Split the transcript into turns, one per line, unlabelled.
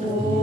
Oh.